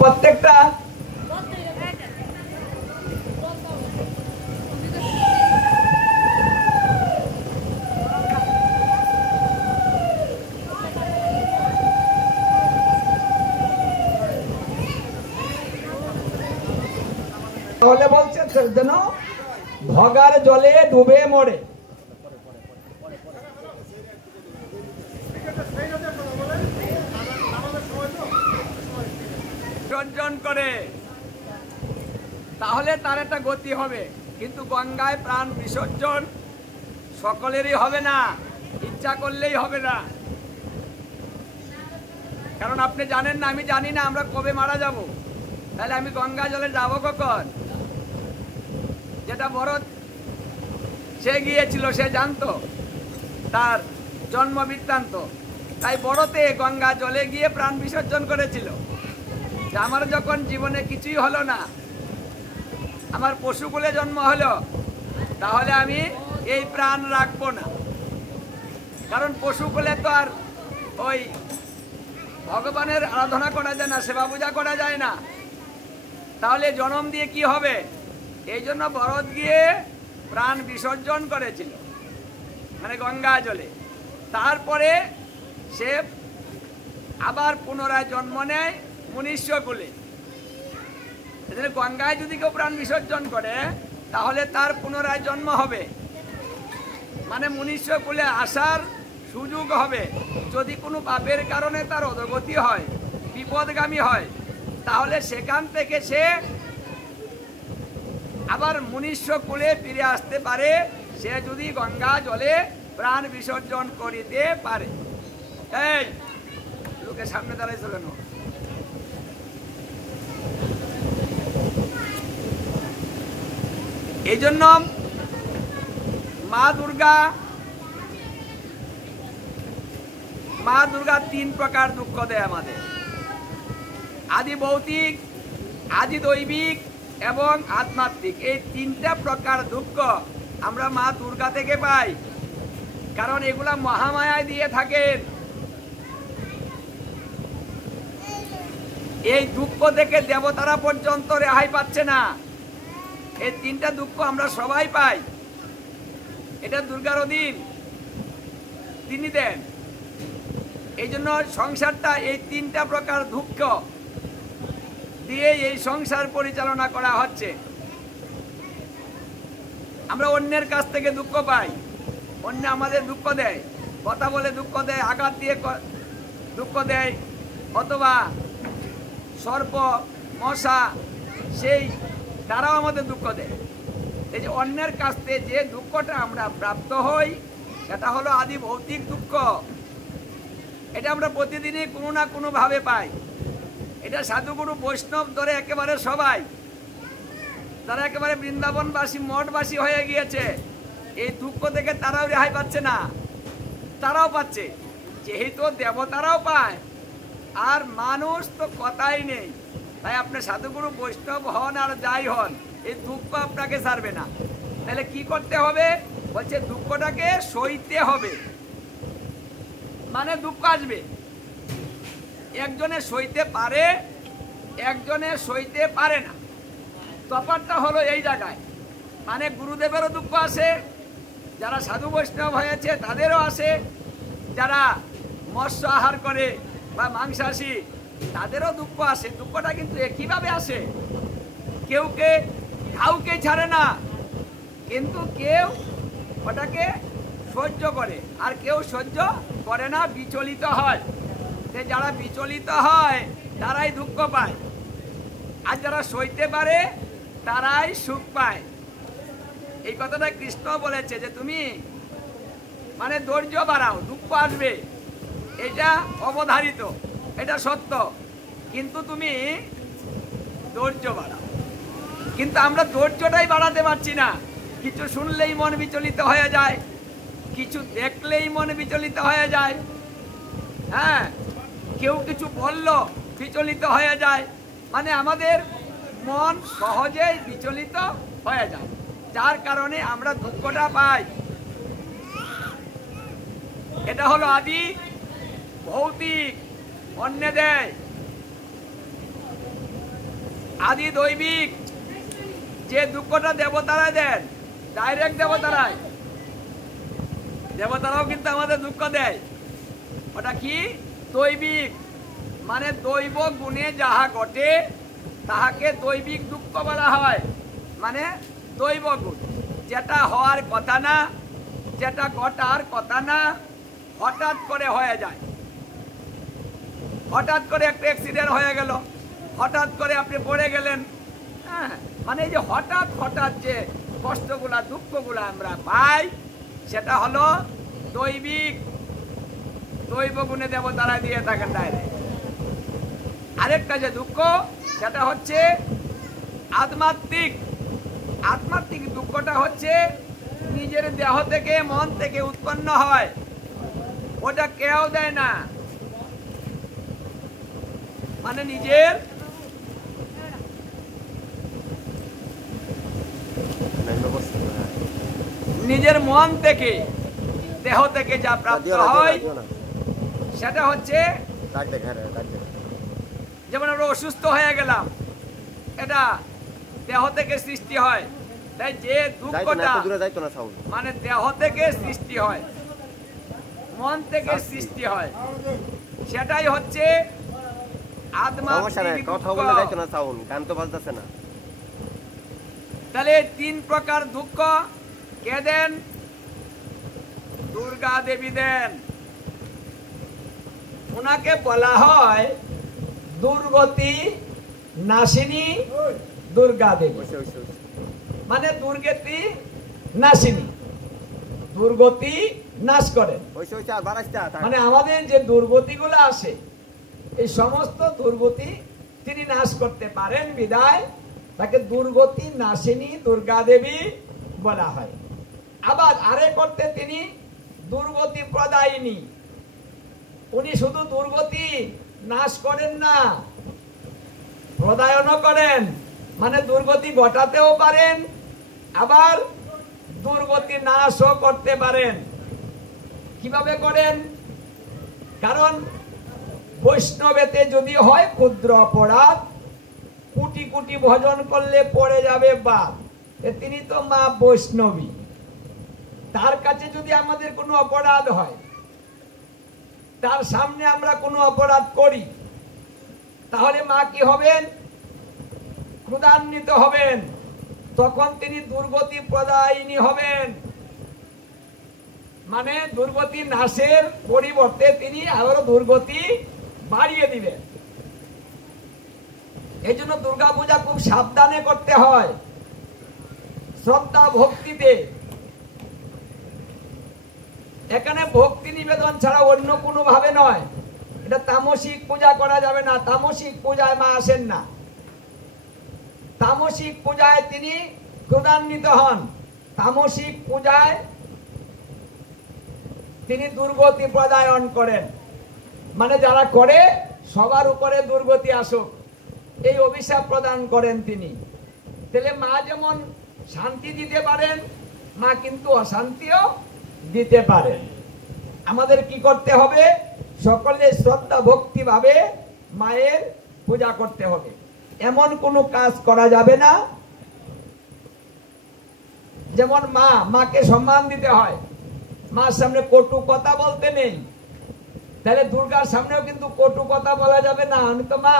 প্রত্যেকটা তাহলে বলছে যেন ভগার জলে ডুবে মরে। বিসর্জন করে তাহলে তার একটা গতি হবে, কিন্তু গঙ্গায় প্রাণ বিসর্জন সকলেরই হবে না, ইচ্ছা করলেই হবে না। কারণ আপনি জানেন না, আমি জানি না আমরা কবে মারা যাব, তাহলে আমি গঙ্গা জলে যাব কখন? যেটা ভরত সে গিয়েছিল, সে জানতো তার জন্ম বৃত্তান্ত, তাই বড়তে গঙ্গা জলে গিয়ে প্রাণ বিসর্জন করেছিল। আমার যখন জীবনে কিছুই হলো না, আমার পশুকুলে জন্ম হলো, তাহলে আমি এই প্রাণ রাখবো না। কারণ পশুকুলে তো আর ওই ভগবানের আরাধনা করা যায় না, সেবা পূজা করা যায় না, তাহলে জন্ম দিয়ে কি হবে? এই জন্য ভরত গিয়ে প্রাণ বিসর্জন করেছিল, মানে গঙ্গা জলে। তারপরে সে আবার পুনরায় জন্ম নেয় মনুষ্যকুলে। গঙ্গায় যদি কেউ প্রাণ বিসর্জন করে তাহলে তার পুনরায় জন্ম হবে, মানে মনুষ্যকুলে আসার সুযোগ হবে। যদি কোনো পাপের কারণে তার অধোগতি হয়, বিপদগামী হয়, তাহলে সেখান থেকে সে আবার মনুষ্যকুলে ফিরে আসতে পারে, সে যদি গঙ্গা জলে প্রাণ বিসর্জন করিতে পারে। এই লোকের সামনে দাঁড়াইছিল না, এই জন্য মা দুর্গা তিন প্রকার দুঃখ দেয় আমাদের, আদি ভৌতিক, আদি দৈবিক এবং আধ্যাত্মিক। এই তিনটা প্রকার দুঃখ আমরা মা দুর্গা থেকে পাই, কারণ এগুলা মহামায়ায় দিয়ে থাকেন। এই দুঃখ থেকে দেবতারা পর্যন্ত রেহাই পাচ্ছে না। এই তিনটা দুঃখ আমরা সবাই পাই, এটা দুর্গার অধীন, তিনি দেন। এই জন্য সংসারটা এই তিনটা প্রকার দুঃখ দিয়ে এই সংসার পরিচালনা করা হচ্ছে। আমরা অন্যের কাছ থেকে দুঃখ পাই, অন্য আমাদের দুঃখ দেয়, কথা বলে দুঃখ দেয়, আঘাত দিয়ে দুঃখ দেয়, অথবা সর্প মশা সেই তারাও আমাদের দুঃখ দেয়। এই যে অন্যের কাছ থেকে যে দুঃখটা আমরা প্রাপ্ত হই, সেটা হলো আদি ভৌতিক দুঃখ। এটা আমরা প্রতিদিনই কোনো না কোনো ভাবে পাই। এটা সাধুগুরু বৈষ্ণব ধরে একেবারে সবাই, তারা একেবারে বৃন্দাবনবাসী মঠবাসী হয়ে গিয়েছে, এই দুঃখ থেকে তারাও রেহাই পাচ্ছে না, তারাও পাচ্ছে। যেহেতু দেবতারাও পায় আর মানুষ তো কথাই নেই, তাই আপনি সাধুগুরু বৈষ্ণব হন আর যাই হন, এই দুঃখ আপনাকে ছাড়বে না। তাহলে কি করতে হবে? বলছে দুঃখটাকে সইতে হবে। মানে দুঃখ আসবে, একজনে সইতে পারে, একজনে সইতে পারে না। তফাৎটা হলো এই জায়গায়, মানে গুরুদেবেরও দুঃখ আসে, যারা সাধু বৈষ্ণব হয়েছে তাদেরও আসে, যারা মৎস্য আহার করে বা মাংসাশী তাদেরও দুঃখ আসে। দুঃখটা কিন্তু একইভাবে আসে, কাউকে ছাড়ে না, কিন্তু কেউ ওটাকে সহ্য করে আর কেউ সহ্য করে না, বিচলিত হয়। যারা বিচলিত হয় তারাই দুঃখ পায়, আর যারা সইতে পারে তারাই সুখ পায়। এই কথাটা কৃষ্ণ বলেছে যে তুমি মানে ধৈর্য বাড়াও, দুঃখ আসবে, এটা অবধারিত, এটা সত্য, কিন্তু তুমি ধৈর্য বাড়াও। কিন্তু আমরা ধৈর্যটাই বাড়াতে পারছি না। কিছু শুনলেই মন বিচলিত হয়ে যায়, কিছু দেখলেই মন বিচলিত হয়ে যায়, হ্যাঁ, কেউ কিছু বললো বিচলিত হয়ে যায়, মানে আমাদের মন সহজেই বিচলিত হয়ে যায়, যার কারণে আমরা দুঃখটা পাই। এটা হলো আদি ভৌতিক, অন্য দেয়। আদি দৈবিক যে দুঃখটা দেবতারা দেন, ডাইরেক্ট দেবতারাই, দেবতারাও কিন্তু আমাদের দুঃখ দেয়। ওটা কি? দৈবিক, মানে দৈব গুণে যাহা ঘটে তাহাকে দৈবিক দুঃখ বলা হয়। মানে দৈব গুণ, যেটা হওয়ার কথা না, যেটা ঘটার কথা না, হঠাৎ করে হয়ে যায়। হঠাৎ করে একটা অ্যাক্সিডেন্ট হয়ে গেল, হঠাৎ করে আপনি পড়ে গেলেন, হ্যাঁ, মানে এই যে হঠাৎ হঠাৎ যে কষ্টগুলা দুঃখগুলা আমরা পাই, সেটা হলো দৈবিক, দৈব গুণে দেবতারা দিয়ে থাকেন ডাইরেক্ট। আরেকটা যে দুঃখ, সেটা হচ্ছে আধ্যাত্মিক। আধ্যাত্মিক দুঃখটা হচ্ছে নিজের দেহ থেকে, মন থেকে উৎপন্ন হয়, ওটা কেউ দেয় না। মানে নিজের মন থেকে, দেহ থেকে যা প্রাপ্ত হয় সেটা হচ্ছে, যেমন আমরা অসুস্থ হয়ে গেলাম, এটা দেহ থেকে সৃষ্টি হয়। তাই যে দুঃখটা মানে দেহ থেকে সৃষ্টি হয়, মন থেকে সৃষ্টি হয়, সেটাই হচ্ছে আধ্যাত্মিক দুঃখ। তাহলে তিন প্রকার দুঃখ কে দেন? দুর্গা দেবী দেন। ওনাকে বলা হয় দুর্গতি নাশিনী দুর্গা দেবী। মানে দুর্গতি নাশিনী, দুর্গতি নাশ করেন। মানে আমাদের যে দুর্গতি গুলো আসে, এই সমস্ত দুর্গতি তিনি নাশ করতে পারেন বিদায় তাকে দুর্গতি নাশিনী দুর্গা দেবী বলা হয়। আবার আরেক করতে তিনি দুর্গতি প্রদায়িনী। উনি শুধু দুর্গতি নাশ করেন না, প্রদায়নও করেন। মানে দুর্গতি ঘটাতেও পারেন, আবার দুর্গতি নাশও করতে পারেন। কিভাবে করেন? কারণ বৈষ্ণবেতে যদি হয় ক্ষুদ্র অপরাধ, কোটি কোটি ভজন করলে পড়ে যাবে বাদ, তিনি তো মা বৈষ্ণবী। তার কাছে যদি আমাদের কোনো অপরাধ হয়, তার সামনে আমরা কোনো অপরাধ করি, তাহলে মা কি হবেন? ক্রোধান্বিত হবেন। তখন তিনি দুর্গতি প্রদায়িনী হবেন। মানে দুর্গতি নাশের পরিবর্তে তিনি আরো দুর্গতি বাড়িয়ে দিবেন। এই জন্য দুর্গা পূজা খুব সাবধানে করতে হয়, শ্রদ্ধা ভক্তিতে। এখানে ভক্তি নিবেদন ছাড়া অন্য কোনো ভাবে নয়। এটা তামসিক পূজা করা যাবে না। তামসিক পূজায় মা আসেন না। তামসিক পূজায় তিনি ক্রোধান্বিত হন। তামসিক পূজায় তিনি দুর্গতি প্রদায়ন করেন। মানে যারা করে সবার উপরে দুর্গতি আসুক, এই অভিশাপ প্রদান করেন তিনি। তাহলে মা যেমন শান্তি দিতে পারেন, মা কিন্তু অশান্তিও দিতে পারেন। আমাদের কি করতে হবে? সকলে শ্রদ্ধা ভক্তি ভাবে মায়ের পূজা করতে হবে। এমন কোনো কাজ করা যাবে না, যেমন মাকে সম্মান দিতে হয়, মার সামনে কটু কথা বলতে নেই। তাহলে দুর্গার সামনেও কিন্তু কটু কথা বলা যাবে না, আমি তো মা।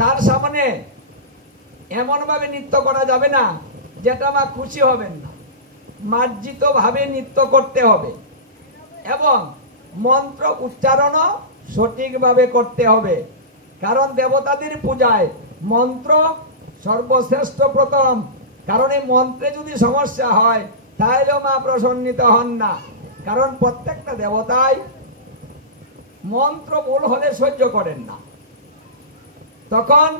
তার সামনে এমন ভাবে নৃত্য করা যাবে না যেটা মা খুশি হবেন না। মার্জিত ভাবে নৃত্য করতে হবে এবং মন্ত্র উচ্চারণও সঠিকভাবে করতে হবে। কারণ দেবতাদের পূজায় মন্ত্র সর্বশ্রেষ্ঠ প্রথম। কারণ এই মন্ত্রে যদি সমস্যা হয় তাহলেও মা প্রসন্নিত হন না। কারণ প্রত্যেকটা দেবতাই মন্ত্র ভুল হলে সহ্য করেন না, তখন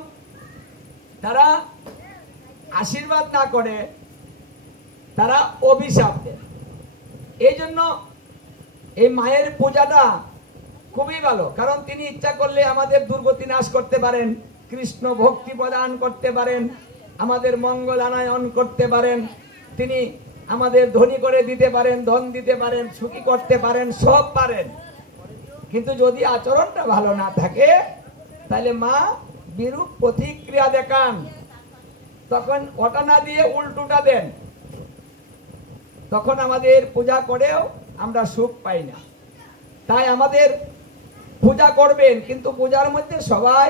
তারা আশীর্বাদ না করে তারা অভিশাপ দেন। এই জন্য এই মায়ের পূজাটা খুবই ভালো। কারণ তিনি ইচ্ছা করলে আমাদের দুর্গতি নাশ করতে পারেন, কৃষ্ণ ভক্তি প্রদান করতে পারেন, আমাদের মঙ্গল আনায়ন করতে পারেন, তিনি আমাদের ধনী করে দিতে পারেন, ধন দিতে পারেন, সুখী করতে পারেন, সব পারেন। কিন্তু যদি আচরণটা ভালো না থাকে তাহলে মা বিরূপ প্রতিক্রিয়া দেখান, তখন ওটা না দিয়ে উল্টোটা দেন, তখন আমাদের পূজা করেও আমরা সুখ পাই না। তাই আমাদের পূজা করবেন, কিন্তু পূজার মধ্যে সবাই